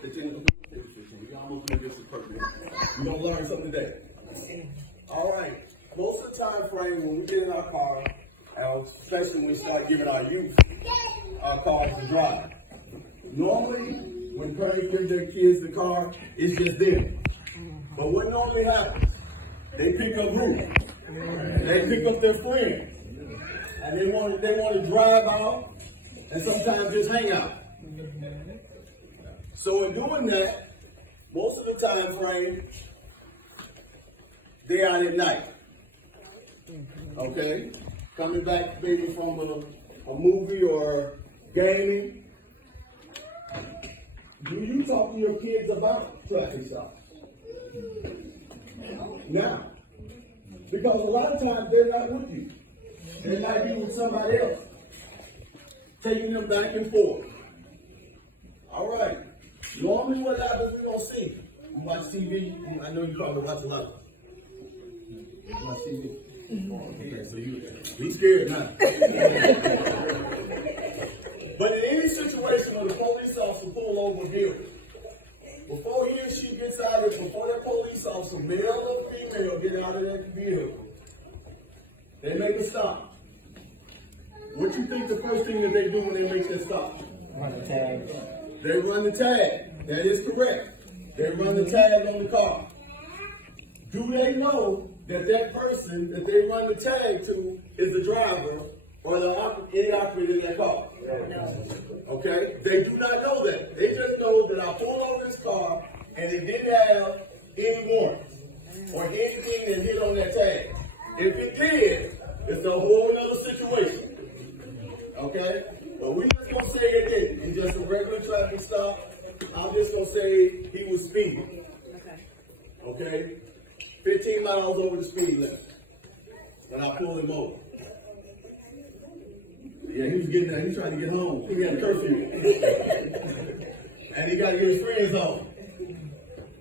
We almost doing this in person. We're gonna learn something today. All right. Most of the time frame when we get in our car, especially when we start giving our youth our cars to drive. Normally, when parents give their kids the car, it's just them. But what normally happens? They pick up groups. They pick up their friends. And they want to drive out and sometimes just hang out. So in doing that, most of the time frame, they're out at night. Okay? Coming back maybe from a movie or gaming. Do you talk to your kids about traffic stops? Now, because a lot of times they're not with you. They might be with somebody else, taking them back and forth. All right. Normally what happens, we're going to see. You watch TV. I know you probably watch a lot. You watch TV? Okay, so you scared now. But in any situation where the police officer pull over a vehicle, before he or she gets out of it, before that police officer, male or female, get out of that vehicle, they make a stop. What you think the first thing that they do when they make that stop? Run the tag. They run the tag. That is correct. They run the tag on the car. Do they know that that person that they run the tag to is the driver or any operator in that car? No. Okay? They do not know that. They just know that I pulled over this car and it didn't have any warrants or anything that hit on that tag. If it did, it's a whole other situation. Okay? But we just gonna say it didn't. It's just a regular traffic stop. I'm just gonna say he was speeding. Okay? 15 miles over the speed limit. When I pulled him over. Yeah, he was getting there. He's trying to get home. He had a curfew. And he got to get his friends home.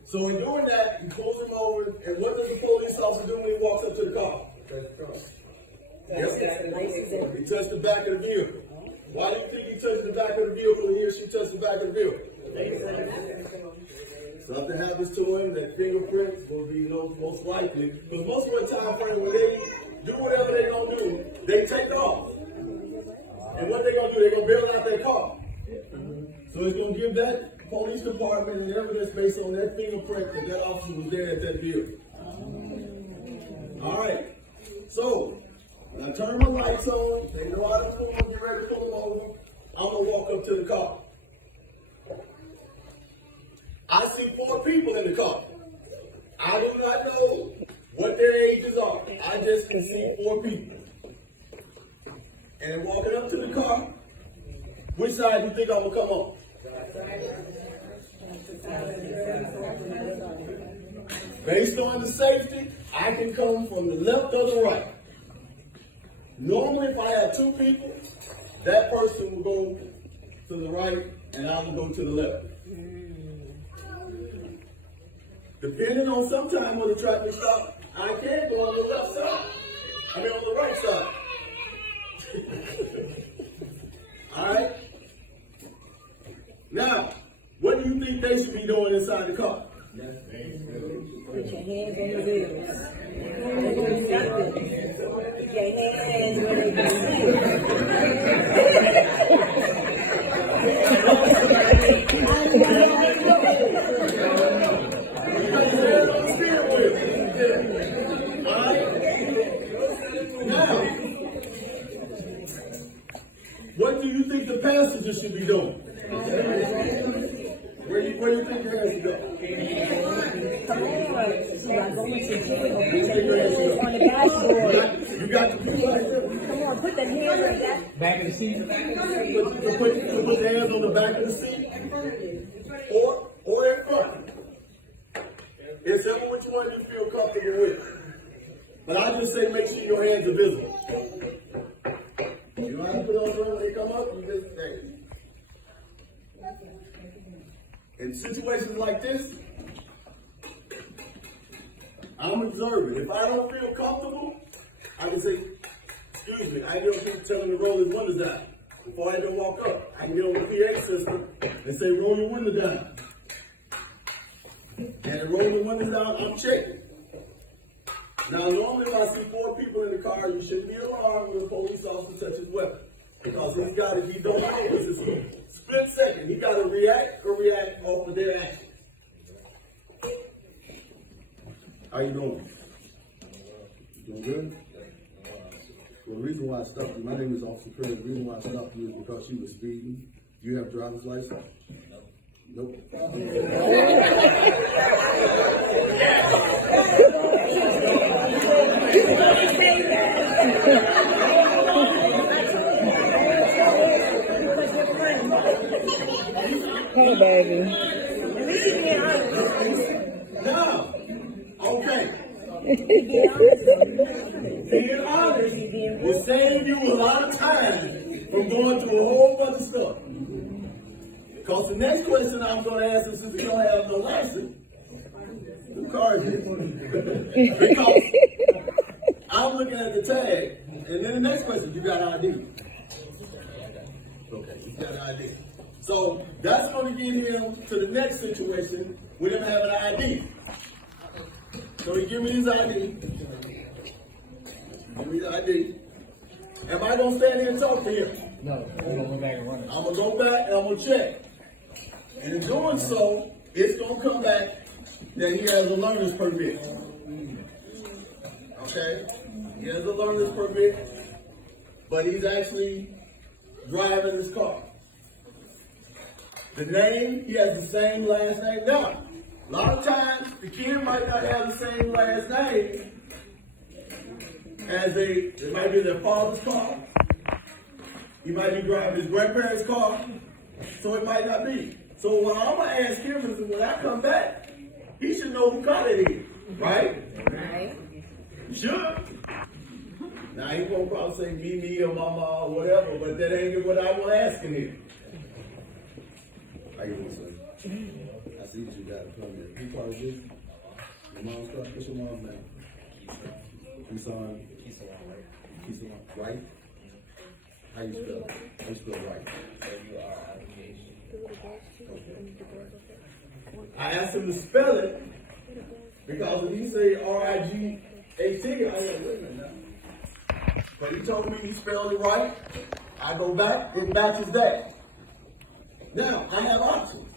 So in doing that, he pulls him over. And what does the police officer do when he walks up to the car? Yep. He touched the back of the vehicle. Why do you think he touched the back of the vehicle and he or she touched the back of the vehicle? Something happens to him, that fingerprints will be most likely. Because most of the time frame when they do whatever they're going to do, they take off. And what they're going to do, they're going to bail out their car. So it's going to give that police department an evidence based on that fingerprint that that officer was there at that vehicle. All right. So, when I turn my lights on, they know how to pull them, get ready to pull them over. I'm going to walk up to the car. I see 4 people in the car. I do not know what their ages are. I just can see 4 people. And walking up to the car, which side do you think I'm going to come on? Based on the safety, I can come from the left or the right. Normally, if I have 2 people, that person will go to the right and I will go to the left. Depending on sometime on the traffic stop, I can go on the left side. I mean on the right side. Alright? Now, what do you think they should be doing inside the car? Put your hands on the wheels. Put your hands where they What do you think the passenger should be doing? Where do you think your hands should go? Come on the dashboard. You got to do like Come on, put the hands on that. Back of the seat. put the hands on the back of the seat. Or in front. It's ever which one you feel comfortable with. But I just say make sure your hands are visible. You know how to put on when they come up? You just say. In situations like this, I'm observing. If I don't feel comfortable, I can say, excuse me, I don't keep telling him to roll his windows down. Before I even walk up, I can get on the PA system and say, roll your window down. and they roll the windows down, I'm checking. Now, normally if I see 4 people in the car, you shouldn't be alarmed when a police officer touches weapon. Because he's got to be don't know. It's a split second. He got to react off of their action. How you doing? Doing good? Well, the reason why I stopped you, my name is Officer Curry. The reason why I stopped you is because you were speeding. Do you have a driver's license? Nope. Hey, baby. No. Okay. Being honest will save you a lot of time from going through a whole bunch of stuff. Because the next question I'm going to ask is, since you don't have no license, who car is it? Because I'm looking at the tag, and then the next question, you got ID. Okay, you got ID. So that's going to get him to the next situation with him having an ID. So he give me his ID. Give me the ID. Am I going to stand here and talk to him? No, we're going to go back and run it. I'm going to go back and I'm going to check. And in doing so, it's going to come back that he has a learner's permit. Okay? He has a learner's permit, but he's actually driving his car. The name, he has the same last name. Now, a lot of times, the kid might not have the same last name as it might be their father's car. He might be driving his grandparents' car, so it might not be. So what I'm going to ask him is when I come back, he should know who car it is, right? Right. He should. Now, he won't probably say me, or mama, or whatever, but that ain't what I was asking him. How you doing, son? I see what you got a permit. Who car is this? Your mom's car? What's your mom's name? Keyshawn. Keyshawn, right? How you spell it? How you spell right? I asked him to spell it because if he say R-I-G-H-T, I said, wait a minute now. But he told me he spelled it right. I go back, it matches that. Now, I have options.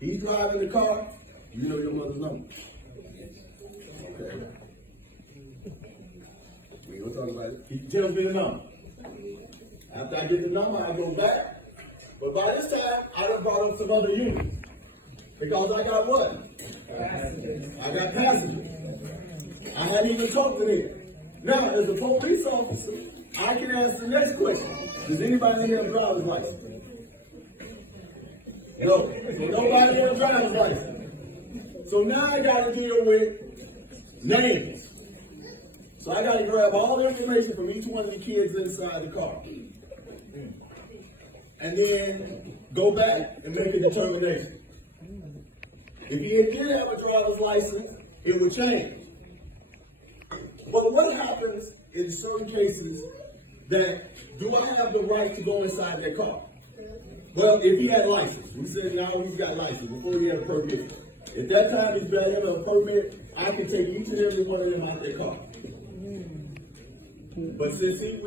He's driving the car. You know your mother's number. Okay. We ain't gonna talk about it. He tells me the number. After I get the number, I go back. But by this time, I done brought up some other units. Because I got what? I got passengers. I hadn't even talked to them. Now, as a police officer, I can ask the next question. Does anybody here have a driver's license? No. So nobody has a driver's license. So now I got to deal with names. So I got to grab all the information from each one of the kids inside the car. And then go back and make a determination. If he did have a driver's license, it would change. But what happens in certain cases that, do I have the right to go inside that car? Well, if he had a license, we said now he's got a license before he had a permit. At that time he's got him a permit, I can take each and every one of them out their car. But since in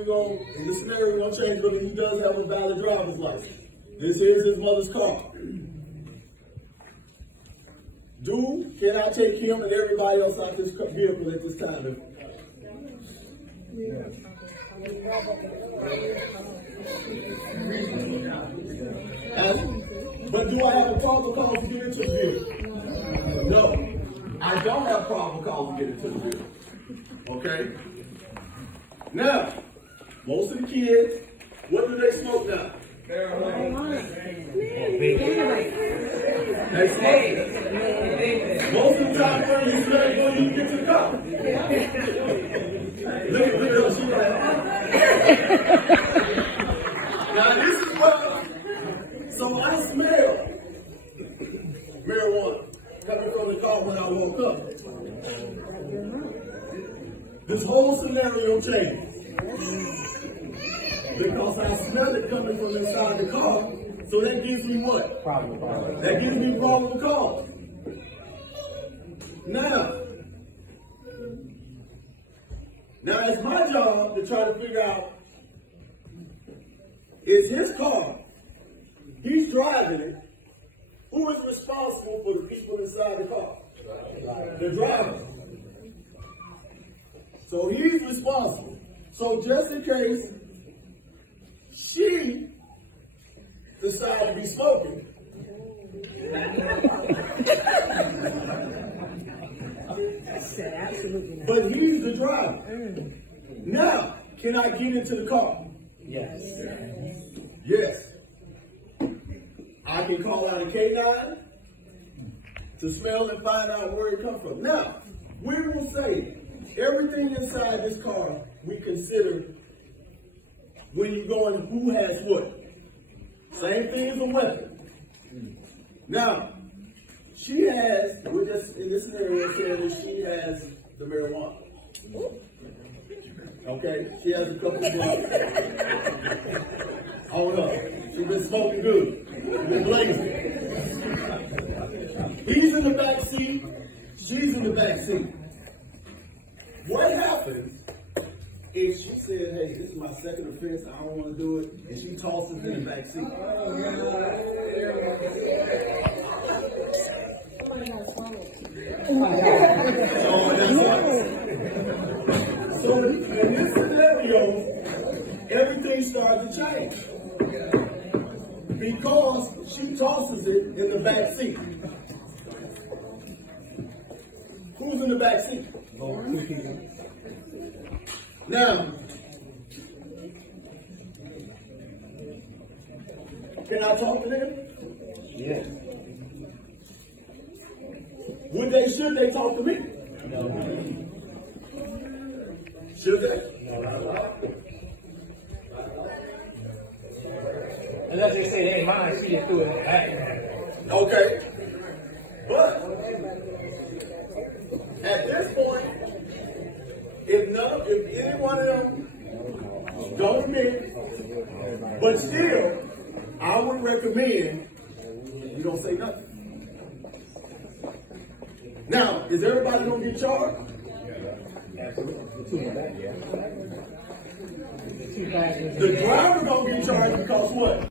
this scenario, we're going to change, but he does have a valid driver's license. This is his mother's car. Can I take him and everybody else out this vehicle at this time? But do I have a probable cause to get into the vehicle? No. I don't have a probable cause to get into the vehicle. Okay? Now, most of the kids, what do they smoke now? Marijuana. They smoke. Most of the time when you say, when you get to the car. Look at her, she's like, now this is what, so I smell marijuana coming from the car when I woke up. This whole scenario changed. Because I smell it coming from inside the car, so that gives me what? Probable cause. That gives me probable cause. Now it's my job to try to figure out, is his car, he's driving it, who is responsible for the people inside the car? The driver. So he's responsible. So just in case she decides to be smoking, Absolutely not. but he's the driver. Now, can I get into the car? Yes. Yes. I can call out a K9 to smell and find out where it comes from. Now, we will say everything inside this car we consider when you go in who has what. Same thing as a weapon. Now, she has, we're just in this scenario saying that she has the marijuana. Okay, she has a couple of blunts. Hold up. She's been smoking good. She's been blazing. He's in the back seat. She's in the back seat. What happens if she said, hey, this is my second offense, I don't want to do it, and she tosses in the back seat? So in this scenario, everything starts to change. Because she tosses it in the back seat. Who's in the back seat? Now, can I talk to them? Yes. Should they talk to me? No. Should they? No. And let's just say, hey, mine, see it through it. Okay. But at this point, if any one of them don't admit, but still, I would recommend you don't say nothing. Now, is everybody gonna get charged? Absolutely. The driver gonna get charged because what?